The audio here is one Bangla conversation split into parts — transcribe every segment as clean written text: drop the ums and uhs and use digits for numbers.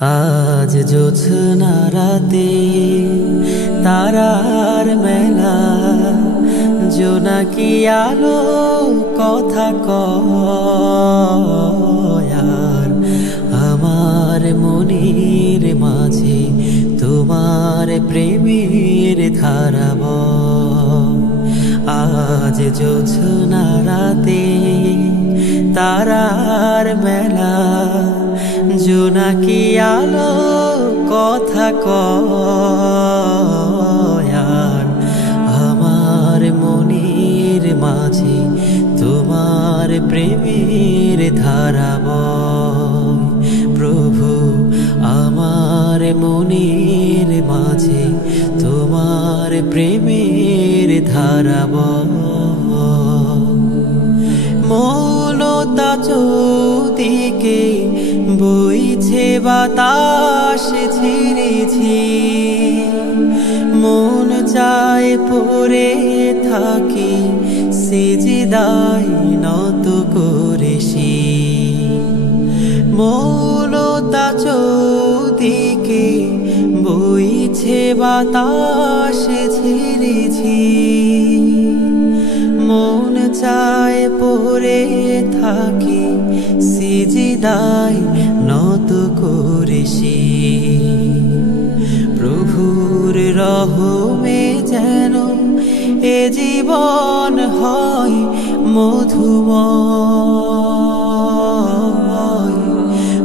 আজ জোছনা রাতে তারার মেলা, জোনাকি আলো কথা কয়, আর আমার মনের মাঝে তোমার প্রেমের ধারা বয়। আজ জোছনা রাতে তারার মেলা, জোনাকি আলো কথা কয়, আর আমার মনের মাঝে তোমার প্রেমের ধারা বয়। প্রভু আমার মনের মাঝে তোমার প্রেমের ধারা বয়। মৌনতা চৌদিকে বইছে বাতাস ঝিরেছি, মন চায় পড়ে থাকি সিজদায় নত করেছি। মৌনতা চৌদিকে বইছে বাতাস ঝিরেছি, মন চায় পড়ে থাকি সিজদায় নত করেছি। প্রভুর রহমে যেন এ জীবন হয় মধুময়,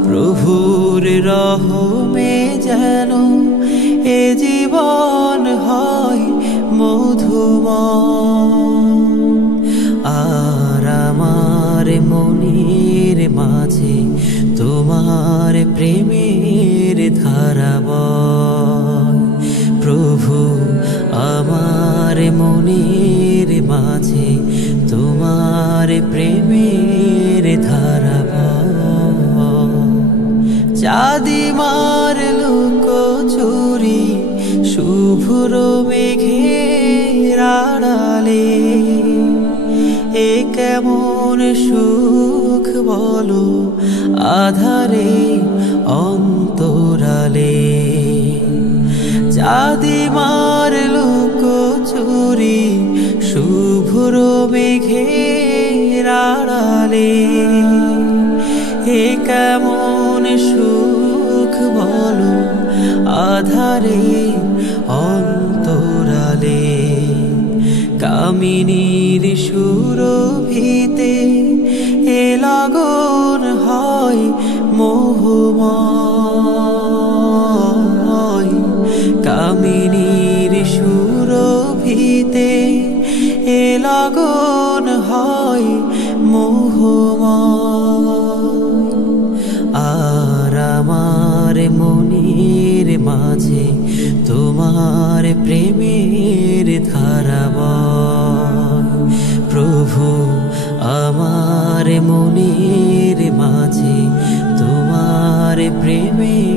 প্রভুর রহমে যেন এ জীবন হয় মধুময়। আর আমার মনের মাঝে তোমার প্রেমের ধারা বয়। প্রভু আমার মনের মাঝে তোমার প্রেমের ধারা বয়। চাঁদিমার লুকোচুরি শুভ্র মেঘের আড়ালে, এ কেমন সুখ বলো আধারে অন্তরালে। চাঁদিমার লুকোচুরি শুভ্র মেঘের আড়ালে, এ কেমন সুখ বলো আধারে অন্তরালে। কামিনীর সুরভিতে এ লগন হয় মোহময়, কামিনীর সুরভিতে এ লগন হয় মোহময়। আর আমার মনের মাঝে তোমার প্রেমের ধারা বয়। প্রভু আমার মনের মাঝে তোমার প্রেমের